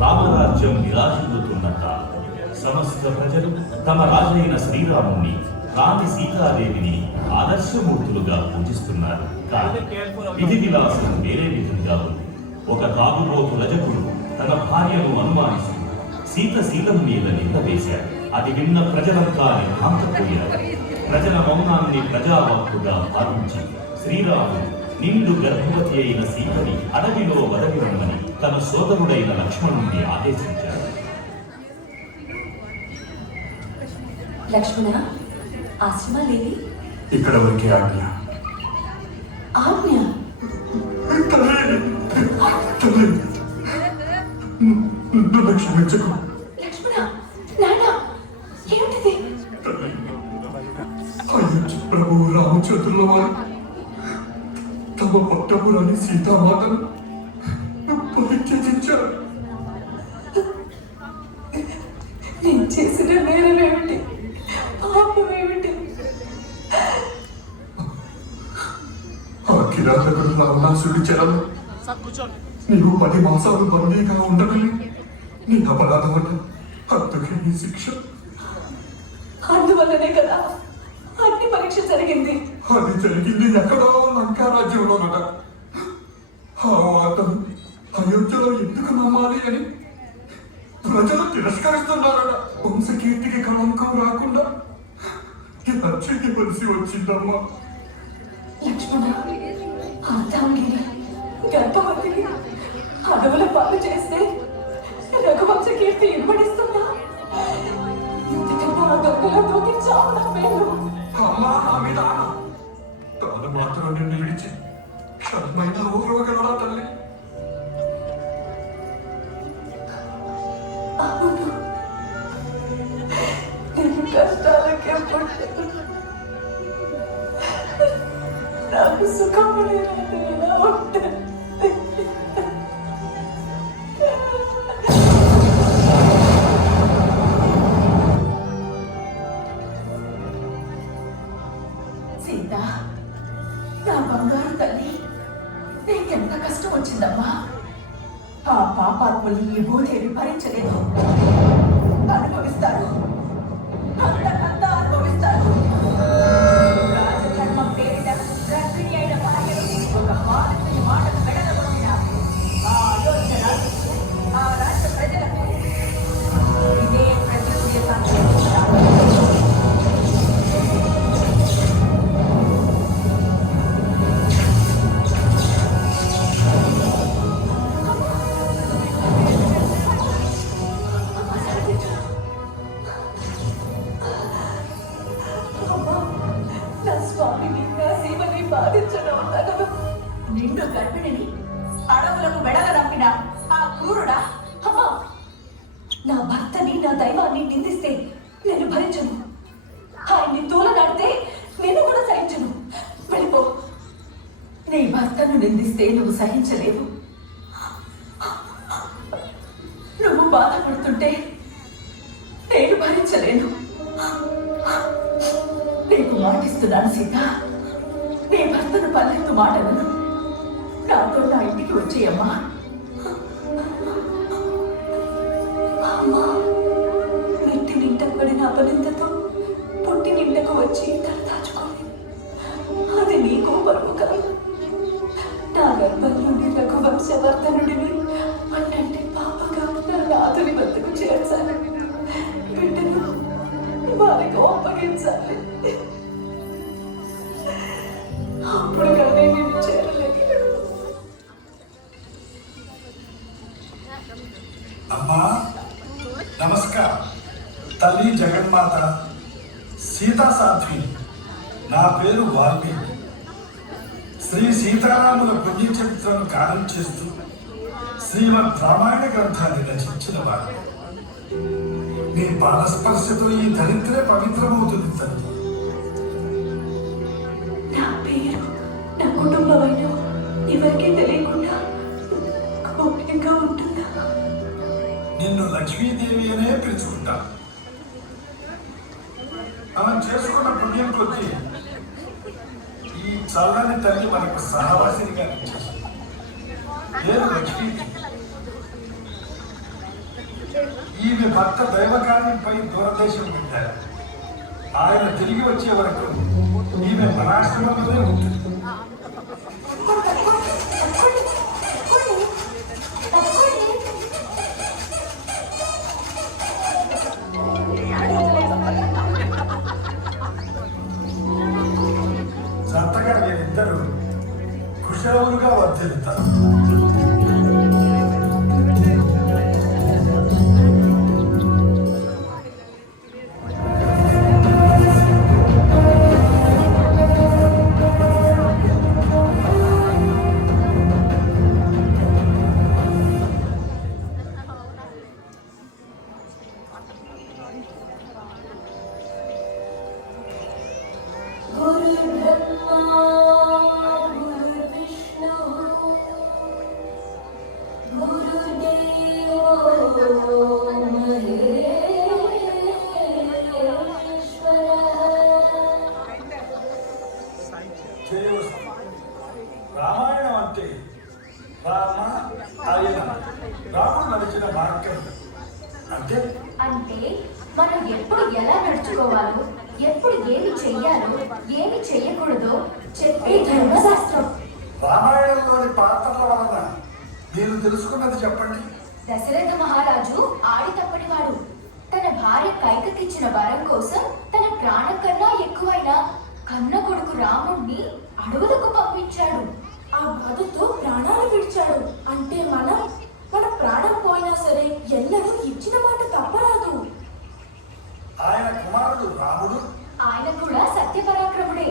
రామరాజ్యం విరాజిల్లుతున్న కాలం సమస్త ప్రజలు తమ రాజైన శ్రీరాముని రాణి సీతాదేవిని ఆదర్శమూర్తులుగా పూజిస్తున్నారు. కానీ విధి విలాసం వేరే విధంగా ఉంది. ఒక తాగుబోతు రజకుడు తన భార్యను అనుమానిస్తూ సీతం మీద నింద వేశాడు. అది విన్న ప్రజలంతా నిర్భాంతపోయారు. ప్రజల మౌనాన్ని ప్రజావాక్కుగా భావించి శ్రీరాముడు నిండు గర్భవతి అయిన సీతని అడవిలో వదలిరమ్మని తన సోదరుడైన లక్ష్మణుని ఆదేశించాడు. లక్ష్మణ, ఆశ్రమాలేవి ఇక్కడ వరకే ఆజ్ఞ. ఆజ్ఞ క్షమించకు. లక్ష్మణ, నానా, ఏమిటిది? అయోధ్య ప్రభు రామచంద్రుల వారు తమ పట్టపురాని సీతామాతను పరిత్యజించారు. నేను చేసిన నేరమేమిటి, పాపమేమిటి? ఆ కిరాతకుడు రావణాసుడి చెరలో నీవు 10 మాసాలు బందీగా ఉండగలి నీ అపరాధం వల్ల అందుకే నీ శిక్ష. అందువల్లనే కదా అన్ని పరీక్ష జరిగింది. అది జరిగింది ఎక్కడో లంకా రాజ్యంలోనట. ఆ వార్తను అయోధ్యలో ఎందుకు నమ్మాలి అని ప్రజలు తిరస్కరిస్తున్నారట. వంశకీర్తికి కళంకం రాకుండా ఇలా చేయవలసి వచ్చిందమ్మా. లక్ష్మణ, అర్థంగిరి గర్భవతిని అడవుల పాలు చేస్తే రఘువంశ కీర్తి ఇవ్వడిస్తుందా? ఇంతకన్నా ఆ గంగలో దూకి చావడం మేలు. అమ్మా, ఆమె తాను మాత్రం నిన్ను విడిచి క్షణమైన ఊరవగలడా తల్లి? అవును, నేను కష్టాలకే పుట్టాను. నాకు సుఖపడేది ఎలా ఉంటుంది? సీత, నా బంగారు తల్లి, నీకెంత కష్టం వచ్చిందమ్మా. ఆ పాపాత్ములు ఈ భూదేవి భరించలేదు. అనుభవిస్తారు, అంతకంతా అనుభవిస్తారు. రాజధర్మం పేరిట రక్షణి అయిన భార్యను ఒక మానసిక మాటకు వెడలబడిన ఆ అయోధ్య రాజు, ఆ రాష్ట్ర ప్రజలకు ఇదే ప్రతిజ్ఞ. నిండు గర్భిణిని అడవులకు వెడగరంపిన ఆ క్రూరుడా! అమ్మా, నా భర్తని, నా దైవాన్ని నిందిస్తే నేను భరించను. ఆయన్ని తూలనాడితే నేను కూడా సహించను. వెళ్ళిపో. నీ భర్తను నిందిస్తే నువ్వు సహించలేవు. నువ్వు బాధపడుతుంటే నేను భరించలేను. నీకు మాటిస్తున్నాను సీత, నీ భర్తను పల్లెత్తు మాటలను నాతో నా ఇంటికి వచ్చేయమ్మా. అమ్మా, మెట్టి నింట పడిన అపనిందతో పుట్టి నింటకు వచ్చి తల దాచుకోవాలి. అది నీకు పరుపు కాదు. నా గర్భంలోని రఘువంశవర్ధనుడిని అంటే పాపగా నా నాథుని వద్దకు చేర్చాలి. బిడ్డను వారికి అప్పగించాలి. అప్పుడు కానీ నేను చేరలేదు. అమ్మా, నమస్కారం. తల్లి జగన్మాత, సీతా సాధ్వి, నా పేరు వాల్మీకి. శ్రీ సీతారాముల పుణ్య చరిత్రను గానం చేస్తూ శ్రీమద్ రామాయణ గ్రంథాన్ని రచించిన వారు. మీ పాదస్పర్శతో ఈ దరిద్రే పవిత్రమవుతుంది తల్లి. నా పేరు, నా కుటుంబమైన ఎవరికీ తెలియకుండా ఇంకా ఉంటుందా? నిన్ను లక్ష్మీదేవి అనే పిలుచుకుంటా. మనం చేసుకున్న పుణ్యం కొద్దీ ఈ చల్లని తల్లి మనకు సహవాసినిగా నిలిచేసింది. పేరు లక్ష్మీదేవి. ఈమె భర్త దైవకార్యంపై దూరదేశం వెళ్ళారు. ఆయన తిరిగి వచ్చే వరకు ఈమె మన ఆశ్రమంలోనే ఉంటుంది. జంటగా వీరిద్దరూ కుశలవులుగా వర్ధిల్లుతారు. రామాయణం అంటే రామ ఆయన రాముడు నడిచిన మార్గం అంటే మనం ఎప్పుడు ఎలా నడుచుకోవాలో, ఎప్పుడు ఏమి చెయ్యాలో, ఏమి చెయ్యకూడదో చెప్పే ధర్మశాస్త్రం. రామాయణంలోని పాత్రల వలన మీరు తెలుసుకున్నది చెప్పండి. దశరథ మహారాజు ఆడి తప్పటివాడు. తన భార్య కైకకిచ్చిన వరం కోసం తన ప్రాణం కన్నా ఎక్కువైన కన్న కొడుకు రాముణ్ణి అడవులకు పంపించాడు. ఆ బాధతో ప్రాణాలు విడిచాడు. అంటే మన ప్రాణం పోయినా సరే ఎన్నడూ ఇచ్చిన మాట తప్పరాదు. ఆయన కుమారుడు రాముడు, ఆయన కూడా సత్యపరాక్రముడే.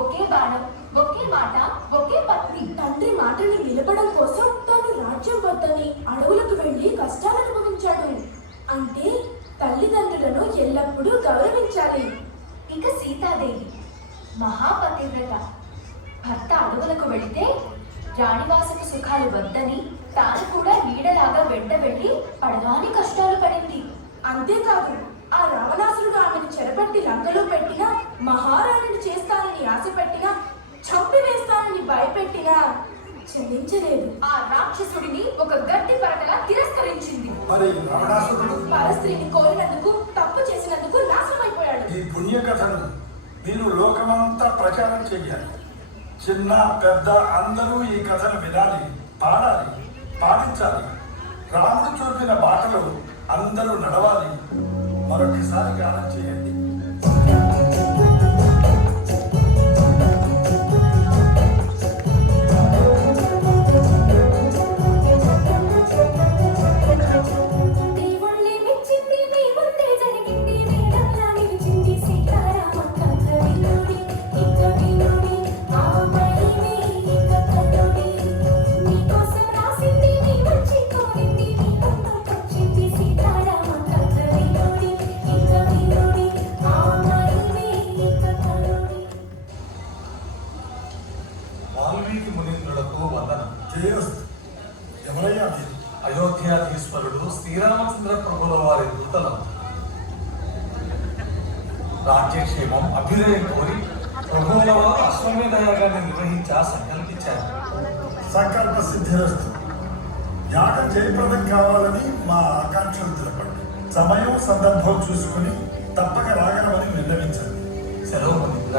ఒకే బాణం, ఒకే మాట, ఒకే పత్ని. తండ్రి మాటని నిలపడం కోసం తాను రాజ్యం వద్దని అడవులకు వెళ్లి కష్టాలను అనుభవించాడు. అంటే తల్లిదండ్రులను ఎల్లప్పుడూ గౌరవించాలి. ఇక సీతాదేవి మహాపతివ్రత. భర్త అడవులకు వెళితే రాణివాసపు సుఖాలు వద్దని తాను కూడా నీడలాగా వెంట వెళ్ళి పడగాని కష్టాలు పడింది. అంతేకాదు, ఆ రావణాసురుడు ఆమెను చెరపట్టి లంకలో పెట్టినా, మహారాణిని చేస్తానని ఆశ పెట్టినా, చంపివేస్తానని భయపెట్టినా చెల్లించలేదు. ఆ రాక్షసుడిని ఒక గట్టి పరటలా తిరస్కరించింది. మరి రావణాసురుడు పరస్త్రీని కోరినందుకు, తప్పు చేసినందుకు నాశనమైపోయాడు. ఈ పుణ్య కథను మీరు లోకమంతా ప్రచారం చేయాలి. చిన్న పెద్ద అందరూ ఈ కథను వినాలి, పాడాలి, పాటించాలి. రాముడు చూపిన బాటలో అందరూ నడవాలి. మరొకసారి గానం చేయండి. వాల్మీకి మునీంద్రులకు వందనం. ఎవరయ్యా మీరు? అయోధ్యాధీశ్వరుడు శ్రీరామచంద్ర ప్రభుల వారి దూతలం. రాజ్యక్షేమం అభ్యుదయం కోరి ప్రభువుల వారు అశ్వమేధ యాగాన్ని నిర్వహించా సంకల్పించారు. సంకల్ప సిద్ధిరస్తు. యాగం జయప్రదం కావాలని మా ఆకాంక్షలు తెలపండి. సమయం సందర్భం చూసుకుని తప్పక రాగలమని విన్నవించండి. సెలవు మునీంద్ర.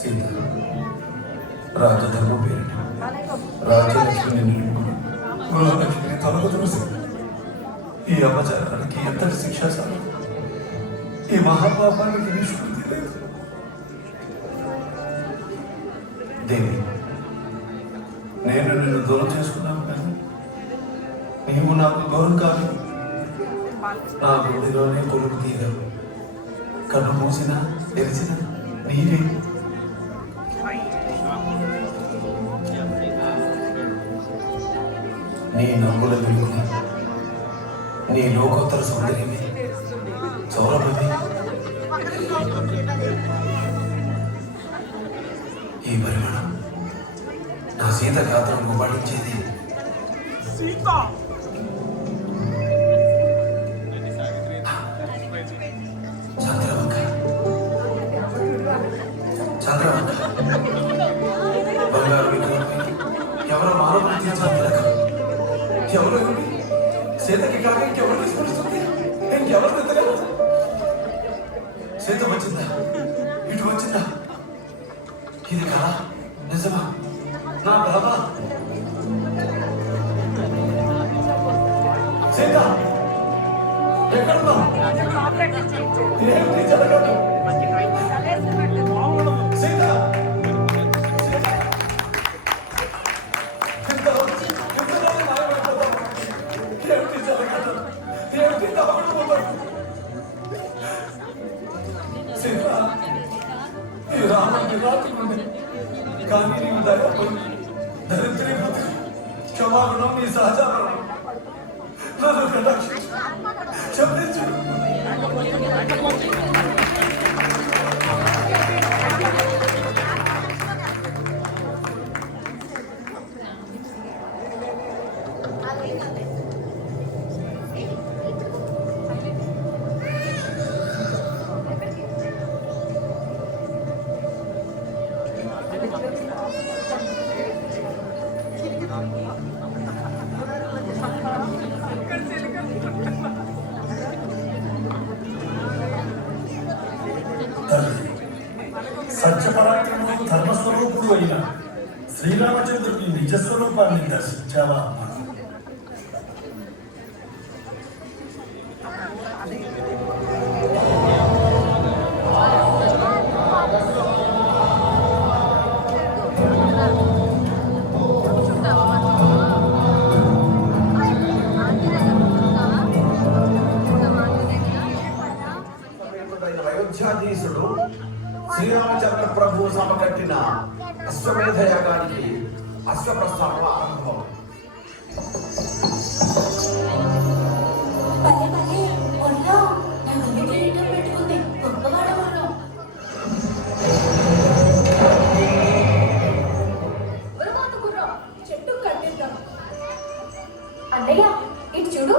సీత, రాజధర్మం పేరిట రాజ్యలక్ష్మిని నిలుపుకుని గృహలక్ష్మిని తొలగదురు సీత. ఈ అపచారానికి ఎంతటి శిక్ష చాలు? ఈ మహాపాపానికి నిష్కృతి లేదు. దేవి, నేను నిన్ను దూరం చేసుకున్నాను కానీ నీవు నాకు దూరం కాదు. నా గుడిలోనే కొలుపు తీయగలవు. కన్ను మూసినా తెరిచినా నీవే. నీ నవ్వుల వెలుగుని, నీ లోకోత్తర సౌందర్యమే, సౌరభమే ఈ పరిమాణం నా సీత గాత్రం గుబాళించేది. చంద్రవంక, చంద్రవంక, బంగారు విగ్రహంపై ఎవరో మానవులు తీర్చిన తిలకం. ఎవరు సీతకి కాక ఇంకెవరు స్మరిస్తుంది? ఇంకెవరు నిద్రలేదు. సీత వచ్చిందా? ఇటు వచ్చిందా? ఇది కదా నిజమా? నా బాబా సీత ఎక్కడున్నా? ఏమిటి జరగదు? సీత ఏమిటి జరగదు? ఏమిటి తప్పకపోతాడు? సీత, ఈ రామాన్ని రాత్రి కానీ నీవు దయపడి దరిద్రీకృతి క్షమాగుణం నీ సహజావరణం. నన్ను కటాక్షించు, క్షమించు. సత్యపరాక్రమం ధర్మస్వరూపుడు అయిన శ్రీరామచంద్రుని నిజస్వరూపాన్ని దర్శించావా అమ్మా? అయోధ్యాధీశుడు శ్రీరామచంద్ర ప్రభు సమకట్టిన అశ్వమేధ యాగానికి అశ్వప్రస్థానం ఆరంభం. పల్లె పల్లె ఒళ్ళో నా గుండె కిరీటం పెట్టుకుంది. గొప్పవాడ ఒళ్ళో చెట్టు కట్టిద్దాం. అన్నయ్య ఇటు చూడు,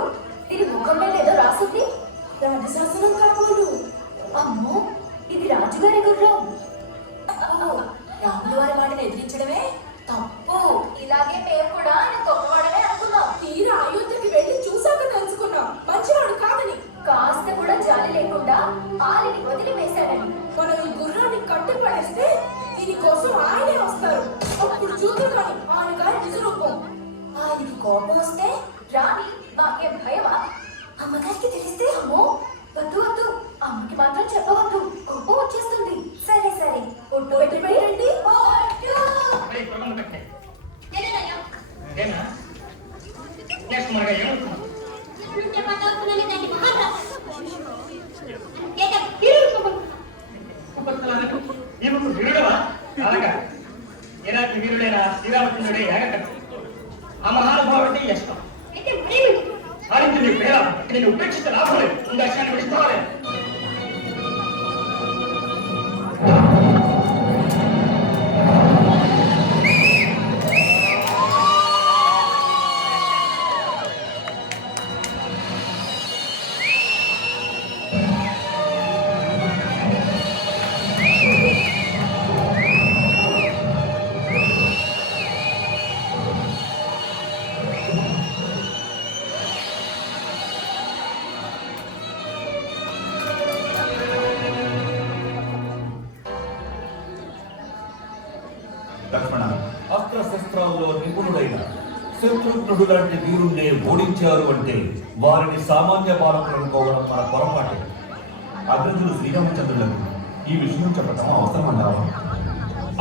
దీని ముఖం మీద ఏదో రాసింది. రాజశాసనం కాబోలు. అమ్మో, ఇది రాజుగారి గుర్రం. రాముల వారి మాటను ఎదిరించడమే తప్పు. ఇలాగే మేము కూడా ఆయన గొప్పవాడనే అనుకున్నాం. తీరా అయోధ్యకి వెళ్ళి చూసాక తెలుసుకున్నాం మంచివాడు కాదని. కాస్త కూడా జాలి లేకుండా ఆలిని వదిలి వేశాడని. మనం ఈ గుర్రాన్ని కట్టుపడేస్తే దీనికోసం ఆయనే వస్తారు. అప్పుడు చూద్దామని ఆయన గారి నిజ రూపం. ఆయనకి కోపం వస్తే రాణి నాకేం భయమా? అమ్మగారికి తెలిస్తే అమ్మో, వద్దు వద్దు, అమ్మకి మాత్రం చెప్పవద్దు, కోపం వచ్చేస్తుంది. సరే సరే ఒట్టు పెట్టి పెట్టండి. వీరుడైన శ్రీరామచంద్రుడే ఏకకట్టు ఆ మహానుభావుడి ఇష్టం సాధించి నీ పేర నేను ఉపేక్షిత లాభం లేదు. ముందు విషయాన్ని విడిస్తావాలి. లక్ష్మణ, అస్త్రశస్త్రాల్లో నిపుణుడైన శత్రుఘ్నుడు లాంటి వీరుణ్ణే ఓడించారు అంటే వారిని సామాన్య బాలకులు అనుకోవడం మన పొరపాటే. అగ్రజులు శ్రీరామచంద్రులకు ఈ విషయం చెప్పటం అవసరమన్నావా?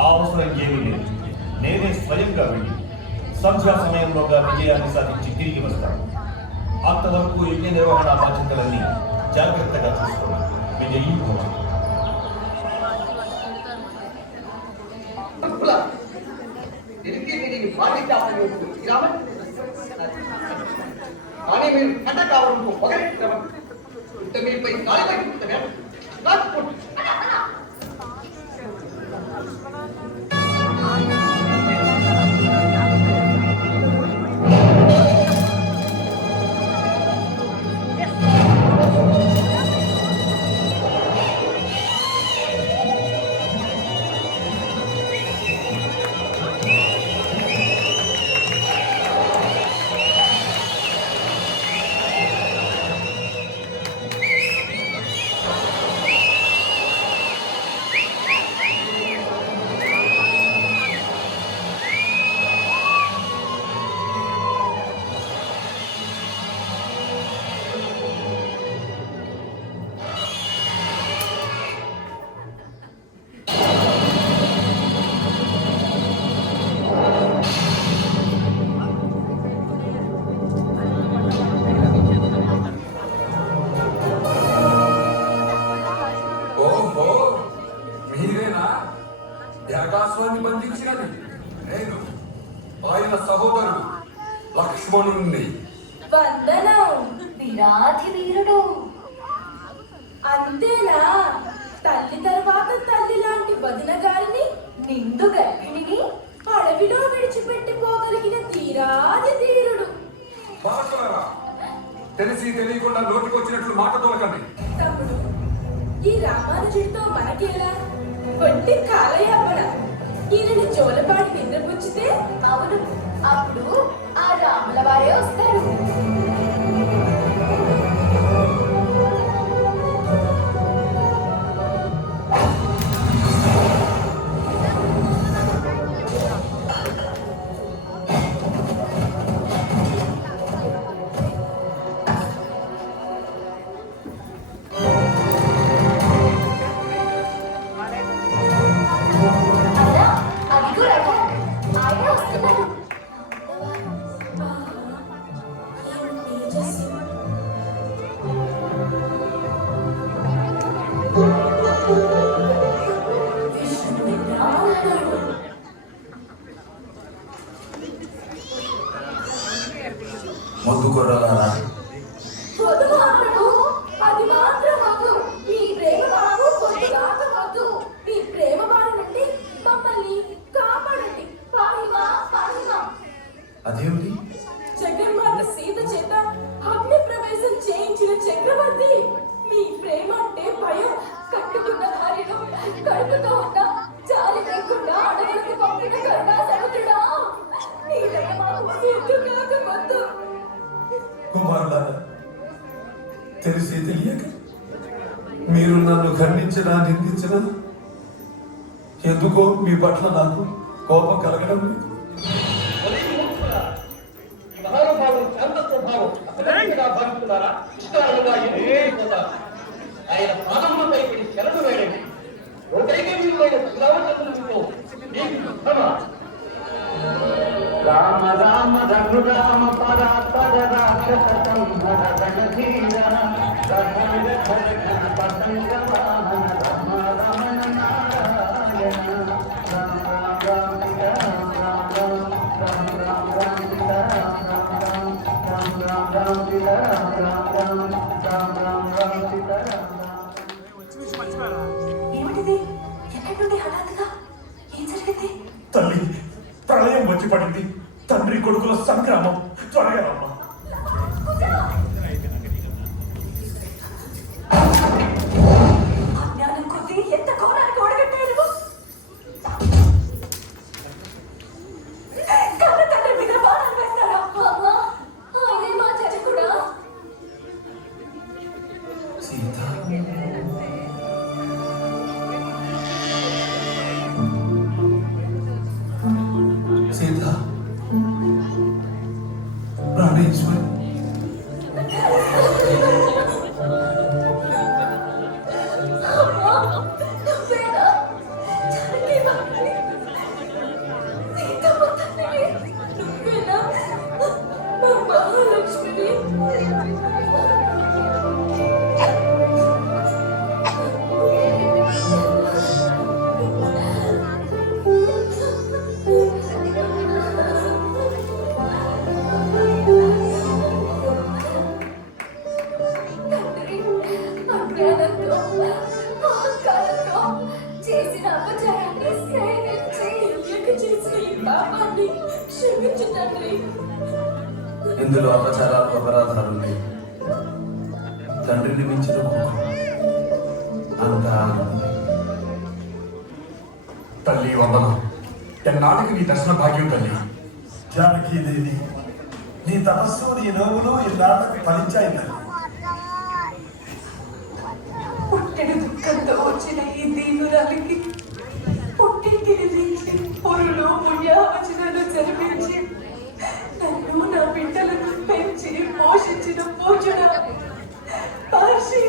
ఆ అవసరం ఏమీ లేదు. నేనే స్వయంగా వెళ్ళి సంధ్యా సమయంలోగా విజయాన్ని సాధించి తిరిగి వస్తాను. అంతవరకు యజ్ఞ నిర్వహణ బాధ్యతలన్నీ జాగ్రత్తగా చూసుకోవాలి. విజయీ భవ. కానీ మీరు కట్ట కావడంతో ఒకరి మీపై ఓహో, మీరేనా యాగాస్వాన్ని బంధించినది? నేను ఆయన సహోదరుడు లక్ష్మణుణ్ణి. వందనం వీరాధి వీరుడు. అంతేనా? తల్లి తర్వాత తల్లి లాంటి వదిన గారిని, నిండు గర్భిణిని అడవిలో విడిచిపెట్టిపోగలిగిన తీరాది తీరుడు. బాలకులారా, తెలిసి తెలియకుండా నోటికొచ్చినట్లు మాట తోలకండి. తమ్ముడు, ఈ రామానుజుడితో మనకేలా? ఒంటి కాలయవ్వడ. ఈయనని జోలపాడి నిద్రపుచ్చితే అవును, అప్పుడు ఆ రాముల వారే వస్తారు. అలా అదిగో రథం. ఆయన వస్తున్నారు. ముందు కొర్రలారా, వద్దు మాత్రము, అది మాత్రం వద్దు. మీ ప్రేమ మాకు కొద్దిగాక వద్దు. మీ ప్రేమ వారి నుండి మమ్మల్ని కాపాడండి. పాహిమా పాహిమా. అదేమిటి? జగన్మాత సీత చేత అగ్ని ప్రవేశం చేయించిన చక్రవర్తి. మీ ప్రేమ అంటే భయం. కట్టుకున్న భార్యను కడుపుతో ఉన్న జాలి లేకుండా అడవులకు పంపిన కరుణా సముద్రుడా, నీ దయ మాకు సిగ్గుగాక వద్దు. కుమారులారా, తెలిసి తెలియక మీరు నన్ను ఖండించినా నిందించినా ఎందుకో మీ పట్ల నాకు కోపం కలగడం లేదు. మహానుభావులు శాంత స్వభావం అసలుగా భావిస్తున్నారా? ఇష్టాలుగా ఎదుగుతారు. ఆయన పాదములపై పడి శరణు వేడండి. ఒకరికి వీరులైన శ్రీరామచంద్రునితో మీకు శ్రమ. రామ రామ రఘురామ పరాత్పర రాక్షస సంహర రణధీర రఘువీర ఖడ్గ పతంగ వాహన రామ రమణ నారాయణ రామ రామ రామ రామ రామ రామ రామ సీతా రామ రామ రామ రామ సీతా రామ రామ రామ రామ సీతా ఏమిటిది? ఎక్కడి నుండి హఠాత్తుగా ఏం జరిగింది? తల్లి, ప్రళయం వచ్చి పడింది. తండ్రి కొడుకుల సంగ్రామం. త్వరగా రమ్మా. అజ్ఞానం కొద్ది ఎంత ఘోరానికి ఒడగట్టాడు. కన్న తండ్రి మీద బాణాలు వేస్తారా? ఆయనే మా చరికుడా? సీత, క్షమించు తండ్రి. ఇందులో అపచారాలు అపరాధాలు లేవు. తండ్రిని మించిన కోపం అంత ఆనందమే. తల్లి వందనం. ఎన్నాళ్ళకి నీ దర్శన భాగ్యం తల్లి. జానకీదేవి, నీ తపస్సు నీ నోవులు ఇన్నాళ్ళకి ఫలించాయి తల్లి. పుట్టెడు దుఃఖంతో వచ్చిన ఈ దీనురాలికి పుట్టింటిని దించి పొరులు పుణ్యావచనాలు జరిపించి నన్ను నా బిడ్డలను పెంచి పోషించిన పూజన పార్షి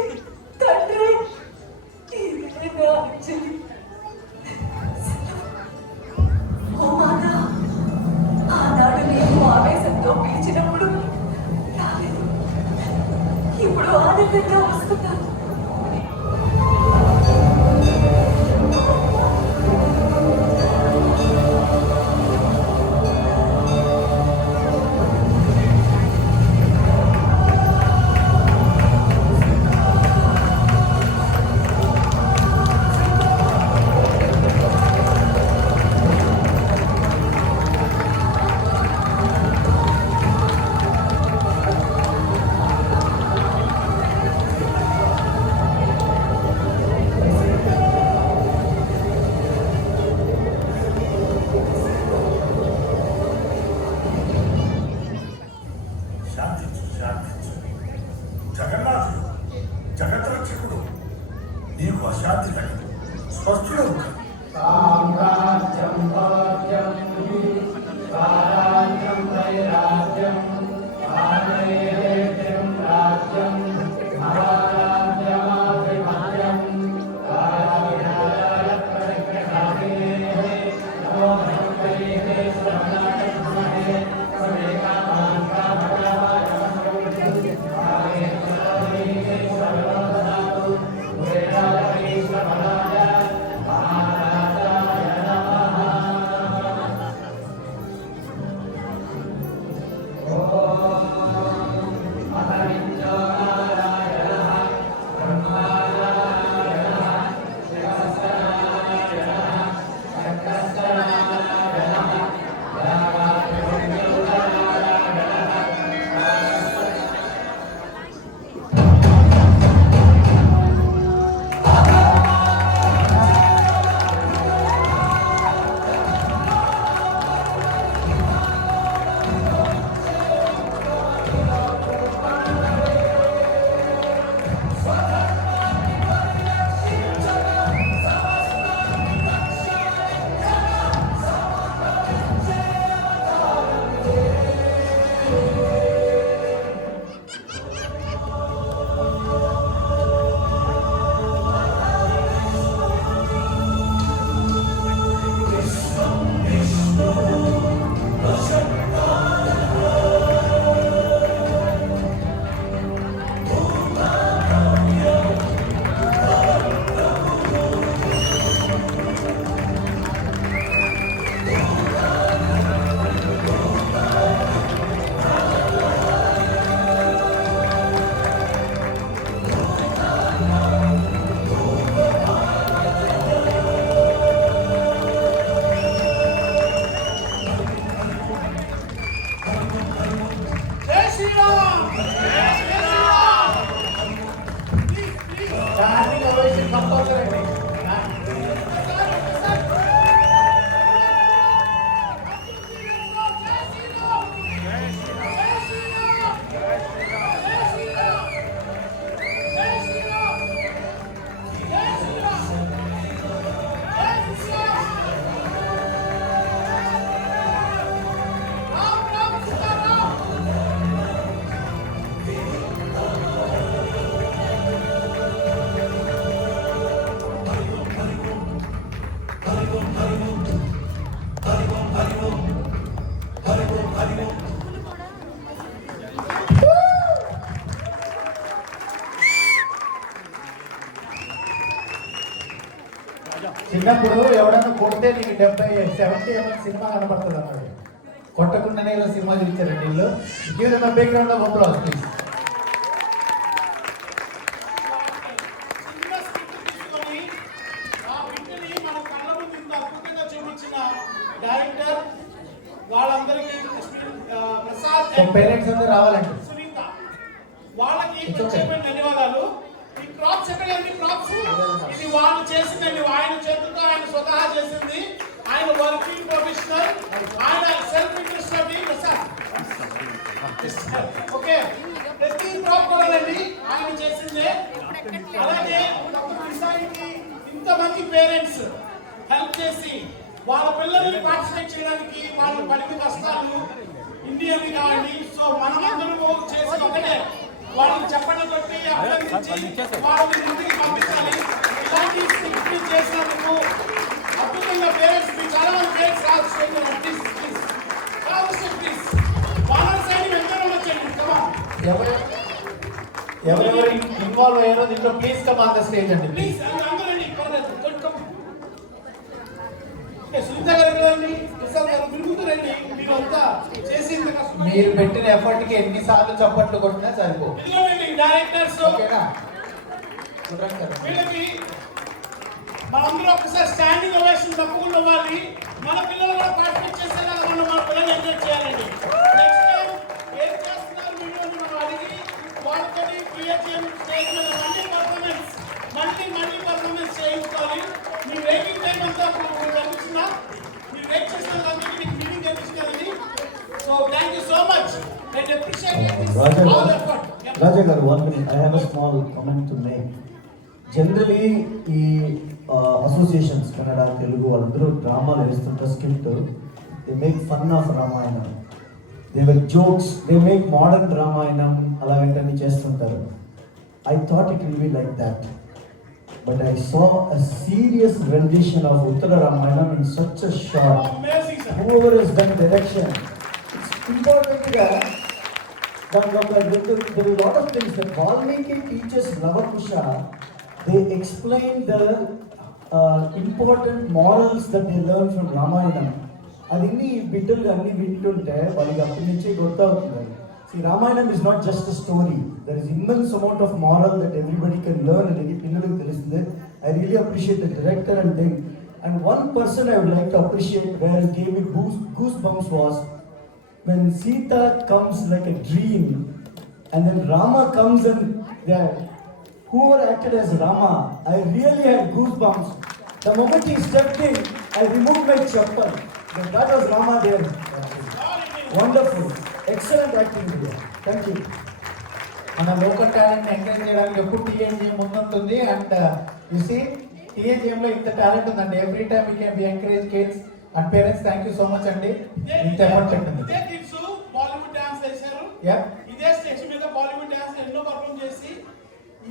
తండ్రి ఇదే నా అంజలి. ఓ మాత, ఆనాడు నేను ఆవేశంతో పిలిచినప్పుడు రాలేదు. ఇప్పుడు ఆనందంగా వస్తున్నాను. శాంతించు, శాంతించు. జగన్నాథుడు, జగద్రక్షకుడు, నీకు అశాంతి తగదు. స్వస్థుడు చిన్నప్పుడు ఎవడన్నా కొడితే నీకు 70 mm సినిమా కనపడుతుంది అన్నాడు. కొట్టకుండానే ఇలా సినిమా చూపించారండి వీళ్ళు. Give them a big round of applause please. మన కళ్ళ ముందు ఇంత అద్భుతంగా చూపించిన డైరెక్టర్ వాళ్ళందరికీ ప్రసాద్ పేరెంట్స్ అందరూ రావాలండి. సునీత వాళ్ళకి ప్రత్యేకమైన ధన్యవాదాలు. ఈ క్రాప్స్ ఎక్కడండి? క్రాప్స్ ఇది వాళ్ళు చేసిందండి, ఆయన చేతులతో ఆయన స్వతహా చేసింది. ఆయన వర్కింగ్ ప్రొఫెషనల్, ఆయన సెల్ఫ్ ఇంట్రెస్ట్ అండి ప్రసాద్. ఓకే, ప్రతి క్రాప్ కొనాలండి ఆయన చేసిందే. అలాగే డిజైన్కి ఇంతమంది పేరెంట్స్ హెల్ప్ చేసి వాళ్ళ పిల్లల్ని పార్టిసిపేట్ చేయడానికి వాళ్ళు పడిన కష్టాలు ఇండియన్ కావండి. సో మనం అందరూ చేసిన ఒకటే, వాళ్ళని చెప్పడం కొట్టి అభినందించి వాళ్ళని ముందుకు పంపించాలి. ఇలాంటి స్కిట్ చేసినందుకు అద్భుతంగా పేరెంట్స్ మీ చాలా మంది పేరెంట్స్ రావచ్చు. ప్లీజ్ ప్లీజ్ రావచ్చు ప్లీజ్. వాళ్ళ సైడ్ ఎంతలో వచ్చండి. కమాన్, ఎవరెవరు ఇన్వాల్వ్ అయ్యారో దీంట్లో please come on the stage అండి. ప్లీజ్ అందరూ రండి. సునీత గారు రండి, ప్రసాద్ గారు మీరు ముందు రండి. మీరు అంతా చేసి ఇంత కష్టం మీరు పెట్టిన ఎఫర్ట్ కి ఎన్నిసార్లు చప్పట్లు కొట్టినా సరిపో. ఇదిగోండి డైరెక్టర్స్, ఓకేనా? చూడండి కదా. వీళ్ళకి మనందరూ ఒకసారి స్టాండింగ్ ఓవేషన్ తప్పకుండా ఇవ్వాలి. మన పిల్లలు కూడా పార్టిసిపేట్ చేసేలాగా మనం మన పిల్లలు ఎంజాయ్ చేయాలండి. నెక్స్ట్ టైం ఏం చేస్తున్నారు వీడియోని మనం అడిగి వాళ్ళతో క్రియేట్ చేయాలి. స్టేజ్ మీద మల్టీ పర్ఫార్మెన్స్ చేయించుకోవాలి. మీ వెయిటింగ్ టైం అంతా కనిపిస్తుందా? మీరు వెయిట్ చేసినందుకు మీకు మీటింగ్ కనిపిస్తుంది. So thank you so much. I appreciate all effort. Raja garu, 1 minute. I have a small comment to make. Generally, ఈ associations, Kannada, Telugu, వాళ్ళందరూ డ్రామాలు వేస్తుంటారు. Skit, they make fun of Ramayana. They were jokes. They make modern Ramayana అలాంటివి చేస్తుంటారు. I thought it will be like that. But I saw a serious rendition of Uttara Ramayana in such a short. Amazing, sir. Whoever has done direction, it's important that there are a lot of things that Valmiki teaches Lavakusha. They explain the important morals that they learn from Ramayana. అదిన్ని బిడ్డలు అన్ని వింటుంటే వాళ్ళకి అప్పటి నుంచే గుర్తవుతుంది. See, Ramayana is not just a story. There is immense amount of moral that everybody can learn and any పిల్లలకు తెలుస్తుంది. I really appreciate the director and thing. And one person I would like to appreciate where it gave me goosebumps was when Sita comes like a dream and then Rama comes and whoever acted as Rama, I really had goosebumps. The moment he stepped in, I removed my chappal. That was Rama there. Wonderful. Excellent acting here. Thank you. మన local talent encourage చేయడానికి ఎప్పుడు టీఎన్జిఎం ముందుంటుంది. And you see టీఎన్జిఎం లో ఇంత talent ఉందండి. Every time we can be encourage kids and parents. Thank you so much అండి. ఇంత effort పెట్టింది. ఇదే కిడ్స్ బాలీవుడ్ డాన్స్ చేశారు. ఇదే స్టేజ్ మీద బాలీవుడ్ డాన్స్ ఎన్నో పర్ఫార్మ్ చేసి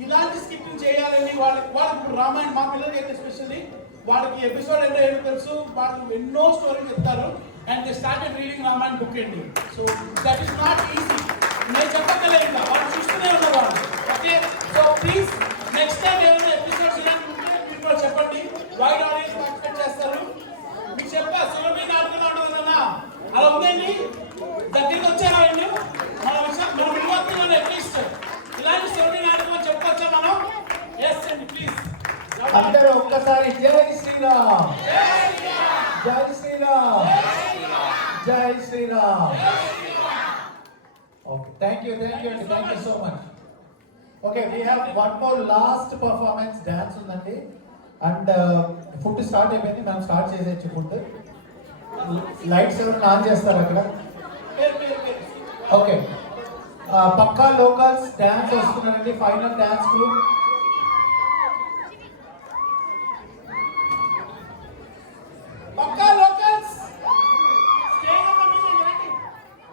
ఇలాంటి స్కిప్పింగ్ చేయాలని వాళ్ళకి రామాయణ మా పిల్లలకి అయితే ఎస్పెషల్లీ వాళ్ళకి ఎపిసోడ్ అంటే ఏంటో తెలుసు. వాళ్ళు ఎన్నో స్టోరీలు చెప్తారు. And they started reading Ramayana book అండి. So that is not easy. నేను చెప్పగలేదు ఇంకా వాళ్ళు చూస్తూనే ఉన్నవాళ్ళు. Okay, so please next time ఏమైనా ఎపిసోడ్స్ ఇలాంటి ఉంటే మీరు కూడా చెప్పండి. వైడ్ ఆడియన్స్ పార్టిసిపేట్ చేస్తారు. మీకు చెప్పా సులభి నాటకం ఉంటుంది కదా, అలా ఉందండి. దగ్గరికి వచ్చారా అండి? మన విలువత్తులను అట్లీస్ట్ ఇలాంటి సులభి నాటకం చెప్పొచ్చా మనం? ఎస్ అండి, ప్లీజ్ అందరూ ఒక్కసారి జై శ్రీరామ్, జై శ్రీరామ్, జై శ్రీరామ్. ఓకే, థ్యాంక్ యూ అండి. Thank you so much. Okay, we have one more last performance dance ఉందండి. అండ్ ఫుడ్ స్టార్ట్ అయిపోయింది. మనం స్టార్ట్ చేసేయచ్చు. ఫుడ్ లైట్స్ ఎవరైనా ఆన్ చేస్తారు అక్కడ? ఓకే, పక్కా లోకల్స్ డాన్స్ వస్తున్నారండి. Final dance group